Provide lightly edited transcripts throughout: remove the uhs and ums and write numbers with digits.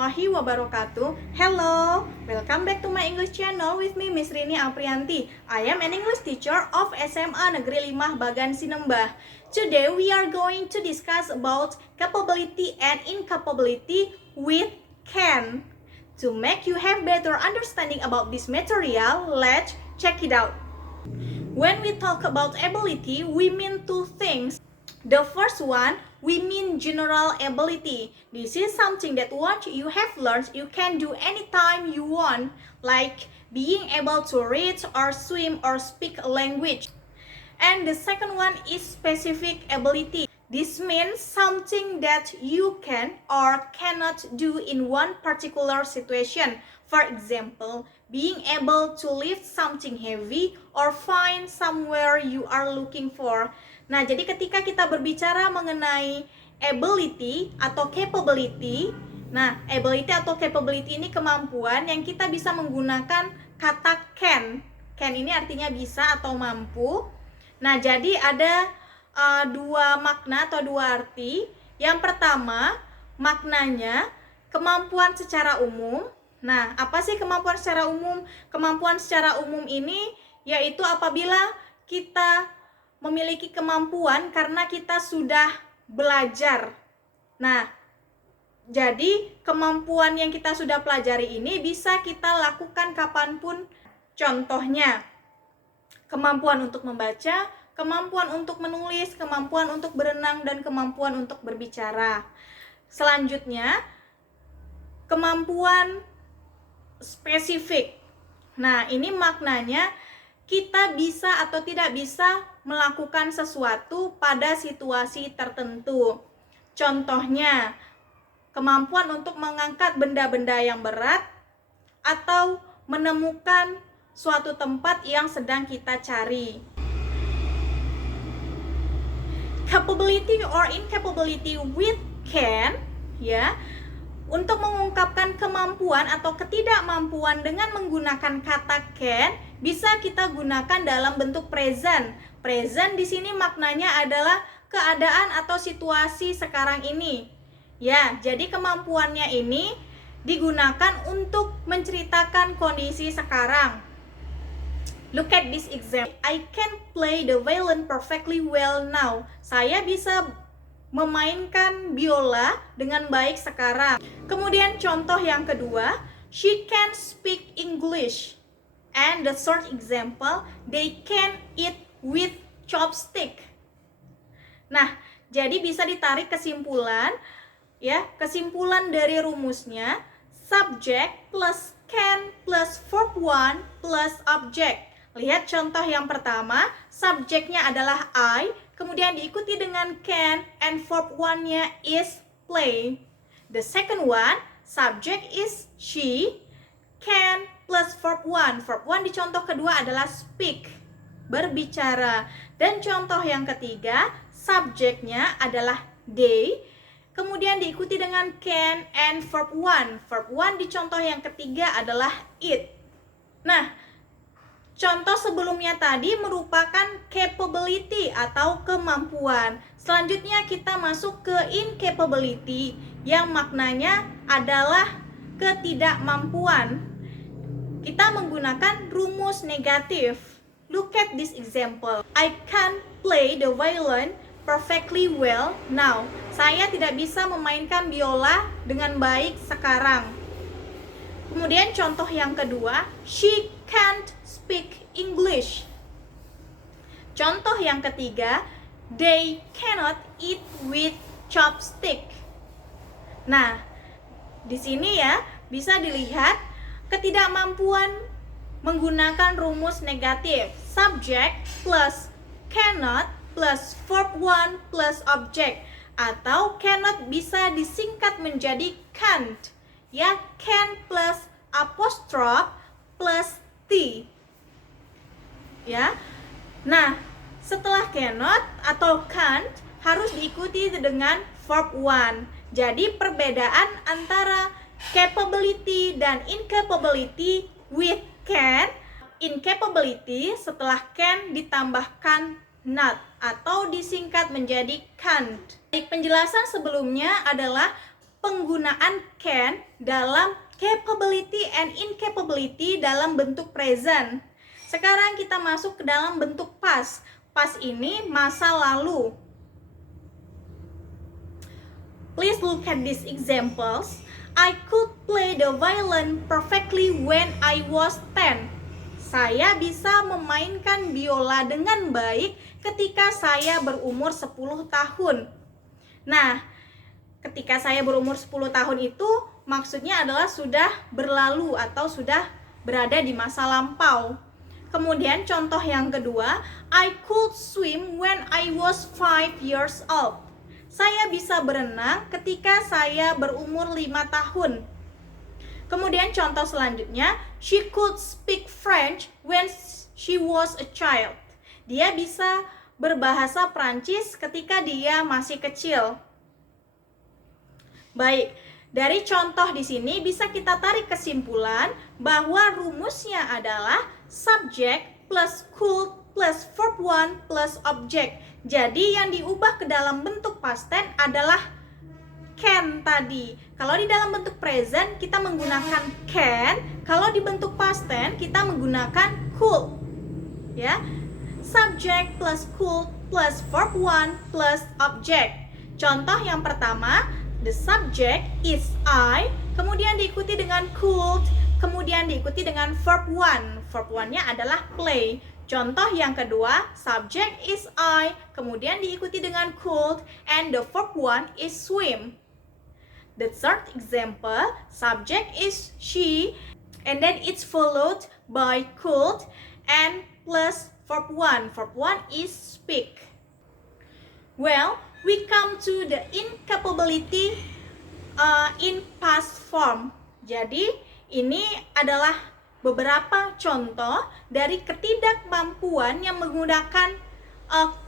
warahmatullahi wabarakatuh. Hello, welcome back to my English channel with me, Miss Rini Aprianti. I am an English teacher of SMA Negeri 5 Bagan Sinembah. Today we are going to discuss about capability and incapability with can. To make you have better understanding about this material, let's check it out. When we talk about ability, we mean two things. The first one, we mean general ability. This is something that once you have learned, you can do anytime you want, like being able to read or swim or speak a language. And the second one is specific ability. This means something that you can or cannot do in one particular situation. For example, being able to lift something heavy or find somewhere you are looking for. Nah, jadi ketika kita berbicara mengenai ability atau capability, nah, ability atau capability ini kemampuan yang kita bisa menggunakan kata can. Can ini artinya bisa atau mampu. Nah, jadi ada dua makna atau dua arti. Yang pertama, maknanya kemampuan secara umum. Nah, apa sih kemampuan secara umum? Kemampuan secara umum ini yaitu apabila kita memiliki kemampuan karena kita sudah belajar. Nah, jadi kemampuan yang kita sudah pelajari ini bisa kita lakukan kapanpun. Contohnya, kemampuan untuk membaca, kemampuan untuk menulis, kemampuan untuk berenang, dan kemampuan untuk berbicara. Selanjutnya, kemampuan spesifik. Nah, ini maknanya kita bisa atau tidak bisa melakukan sesuatu pada situasi tertentu. Contohnya, kemampuan untuk mengangkat benda-benda yang berat atau menemukan suatu tempat yang sedang kita cari. Capability or incapability with can, ya. Untuk mengungkapkan kemampuan atau ketidakmampuan dengan menggunakan kata can, bisa kita gunakan dalam bentuk present. Present di sini maknanya adalah keadaan atau situasi sekarang ini. Ya, jadi kemampuannya ini digunakan untuk menceritakan kondisi sekarang. Look at this example. I can play the violin perfectly well now. Saya bisa memainkan biola dengan baik sekarang. Kemudian contoh yang kedua, she can speak English. And the third example, they can eat with chopstick. Nah, jadi bisa ditarik kesimpulan, ya, kesimpulan dari rumusnya, subject plus can plus verb one plus object. Lihat contoh yang pertama, subjeknya adalah I, kemudian diikuti dengan can, and verb one-nya is play. The second one, subject is she, can plus verb one. Verb one di contoh kedua adalah speak, berbicara. Dan contoh yang ketiga, subjeknya adalah they, kemudian diikuti dengan can and verb one. Verb one di contoh yang ketiga adalah it. Nah, contoh sebelumnya tadi merupakan capability atau kemampuan. Selanjutnya kita masuk ke incapability yang maknanya adalah ketidakmampuan. Kita menggunakan rumus negatif. Look at this example. I can't play the violin perfectly well now. Saya tidak bisa memainkan biola dengan baik sekarang. Kemudian contoh yang kedua, she can't speak English. Contoh yang ketiga, they cannot eat with chopstick. Nah, di sini ya bisa dilihat ketidakmampuan menggunakan rumus negatif. Subject plus cannot plus verb one plus object, atau cannot bisa disingkat menjadi can't. Ya, can plus apostrophe plus t. Ya. Nah, setelah cannot atau can't harus diikuti dengan verb one. Jadi perbedaan antara capability dan incapability with can, incapability setelah can ditambahkan not atau disingkat menjadi can't. Penjelasan sebelumnya adalah penggunaan can dalam capability and incapability dalam bentuk present. Sekarang kita masuk ke dalam bentuk past. Past ini masa lalu. Please look at these examples. I could play the violin perfectly when I was 10. Saya bisa memainkan biola dengan baik ketika saya berumur 10 tahun. Nah, ketika saya berumur 10 tahun itu maksudnya adalah sudah berlalu atau sudah berada di masa lampau. Kemudian contoh yang kedua, I could swim when I was 5 years old. Saya bisa berenang ketika saya berumur 5 tahun. Kemudian contoh selanjutnya, she could speak French when she was a child. Dia bisa berbahasa Prancis ketika dia masih kecil. Baik, dari contoh di sini bisa kita tarik kesimpulan bahwa rumusnya adalah subject plus could plus verb 1 plus object. Jadi yang diubah ke dalam bentuk past tense adalah can tadi. Kalau di dalam bentuk present kita menggunakan can, kalau di bentuk past tense kita menggunakan could. Ya. Subject plus could plus verb 1 plus object. Contoh yang pertama, the subject is I, kemudian diikuti dengan could, kemudian diikuti dengan verb 1. Verb 1-nya adalah play. Contoh yang kedua, subject is I, kemudian diikuti dengan could, and the verb 1 is swim. The third example, subject is she, and then it's followed by could, and plus verb 1. Verb 1 is speak. Well, we come to the incapability in past form. Jadi, ini adalah beberapa contoh dari ketidakmampuan yang menggunakan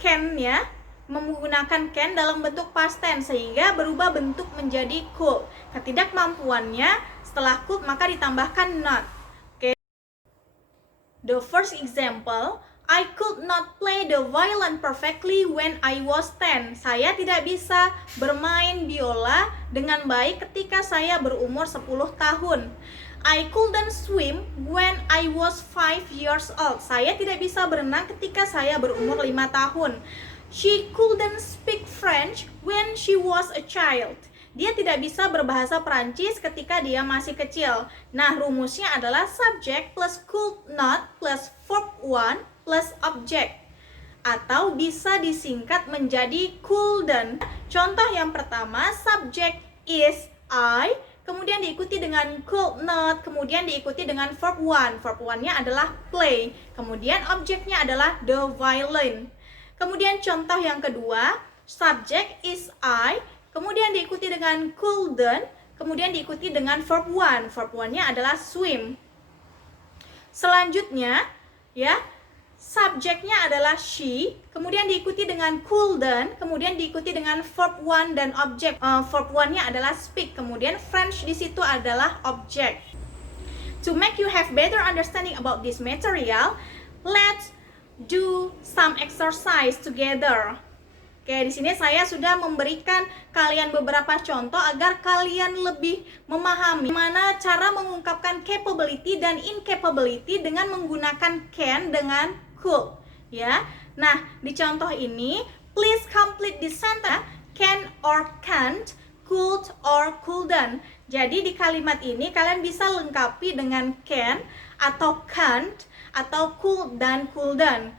can ya, menggunakan can dalam bentuk past tense sehingga berubah bentuk menjadi could. Ketidakmampuannya setelah could maka ditambahkan not. Okay. The first example, I could not play the violin perfectly when I was 10. Saya tidak bisa bermain biola dengan baik ketika saya berumur 10 tahun. I couldn't swim when I was 5 years old. Saya tidak bisa berenang ketika saya berumur 5 tahun. She couldn't speak French when she was a child. Dia tidak bisa berbahasa Prancis ketika dia masih kecil. Nah, rumusnya adalah subject plus could not plus verb 1 plus object. Atau bisa disingkat menjadi couldn't. Contoh yang pertama, subject is I, kemudian diikuti dengan could not, kemudian diikuti dengan verb 1. Verb 1-nya adalah play. Kemudian objeknya adalah the violin. Kemudian contoh yang kedua, subject is I, kemudian diikuti dengan couldn't, kemudian diikuti dengan verb 1. Verb 1-nya adalah swim. Selanjutnya, ya, subjeknya adalah she, kemudian diikuti dengan couldn't, kemudian diikuti dengan verb 1 dan object. Verb 1-nya adalah speak, kemudian French di situ adalah object. To make you have better understanding about this material, let's do some exercise together. Oke, di sini saya sudah memberikan kalian beberapa contoh agar kalian lebih memahami bagaimana cara mengungkapkan capability dan incapability dengan menggunakan can dengan could, ya. Nah, di contoh ini, please complete the sentence can or can't, could or couldn't. Jadi di kalimat ini kalian bisa lengkapi dengan can atau can't atau could dan couldn't.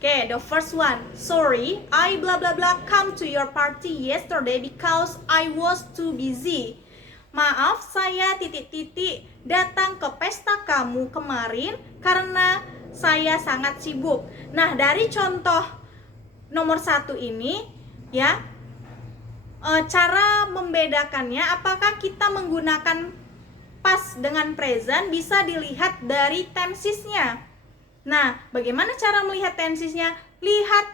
Okay, the first one. Sorry, I blah blah blah come to your party yesterday because I was too busy. Maaf, saya titik-titik datang ke pesta kamu kemarin karena saya sangat sibuk. Nah, dari contoh nomor 1 ini, ya, cara membedakannya apakah kita menggunakan past dengan present bisa dilihat dari tensesnya. Nah, bagaimana cara melihat tensesnya? Lihat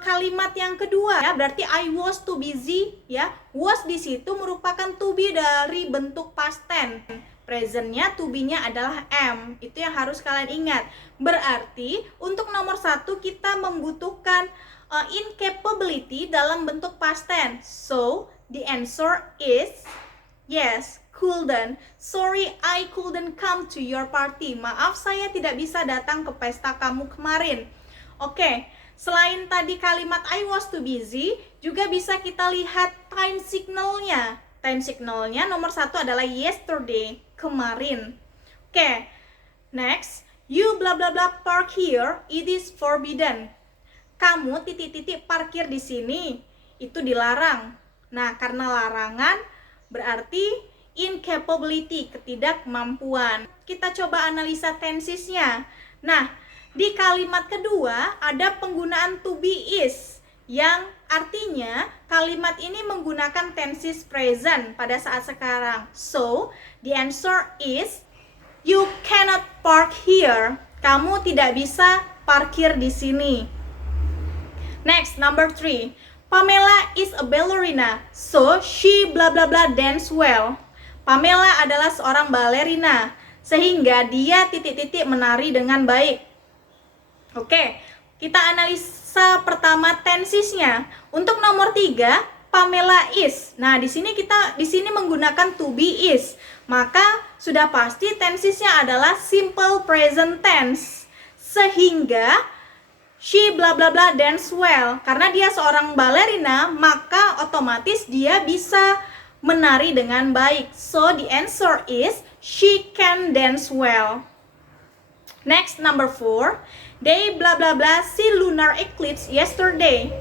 kalimat yang kedua, ya, berarti I was too busy, ya. Was di situ merupakan to be dari bentuk past tense. Presentnya to be-nya adalah am. Itu yang harus kalian ingat. Berarti untuk nomor 1 kita membutuhkan incapability dalam bentuk past tense. So, the answer is yes, couldn't. Sorry, I couldn't come to your party. Maaf, saya tidak bisa datang ke pesta kamu kemarin. Oke, selain tadi kalimat I was too busy, juga bisa kita lihat time signalnya. Time signalnya nomor 1 adalah yesterday, kemarin. Oke, next, you bla bla bla park here, it is forbidden. Kamu titik-titik parkir di sini, itu dilarang. Nah, karena larangan berarti incapability, ketidakmampuan. Kita coba analisa tensesnya. Nah, di kalimat kedua ada penggunaan to be is, yang artinya kalimat ini menggunakan tenses present pada saat sekarang. So, the answer is you cannot park here. Kamu tidak bisa parkir di sini. Next, number 3. Pamela is a ballerina, so she bla bla bla dance well. Pamela adalah seorang balerina, sehingga dia titik-titik menari dengan baik. Oke, kita analisa pertama tensesnya. Untuk nomor 3, Pamela is. Nah, di sini menggunakan to be is. Maka sudah pasti tensesnya adalah simple present tense. Sehingga she bla bla bla dance well. Karena dia seorang balerina, maka otomatis dia bisa menari dengan baik. So the answer is she can dance well. Next, number 4. They bla bla bla see lunar eclipse yesterday.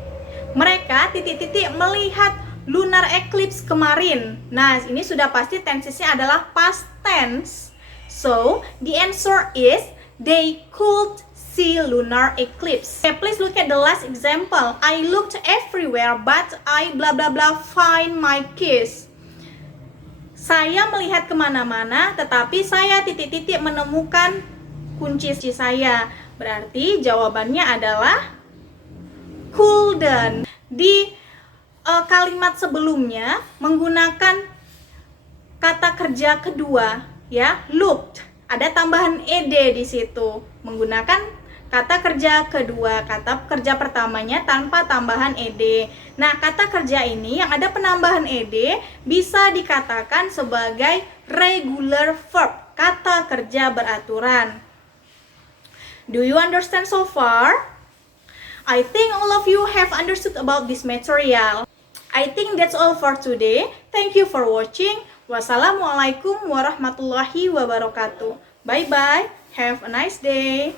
Mereka titik-titik melihat lunar eclipse kemarin. Nah, ini sudah pasti tensesnya adalah past tense. So the answer is they could see lunar eclipse. Okay, please look at the last example. I looked everywhere but I bla bla bla find my keys. Saya melihat kemana-mana, tetapi saya titik-titik menemukan kunci saya. Berarti jawabannya adalah couldn't. Di kalimat sebelumnya menggunakan kata kerja kedua, ya, looked. Ada tambahan ed di situ. Menggunakan kata kerja kedua, kata kerja pertamanya tanpa tambahan ed. Nah, kata kerja ini yang ada penambahan ed bisa dikatakan sebagai regular verb, kata kerja beraturan. Do you understand so far? I think all of you have understood about this material. I think that's all for today. Thank you for watching. Wassalamualaikum warahmatullahi wabarakatuh. Bye-bye. Have a nice day.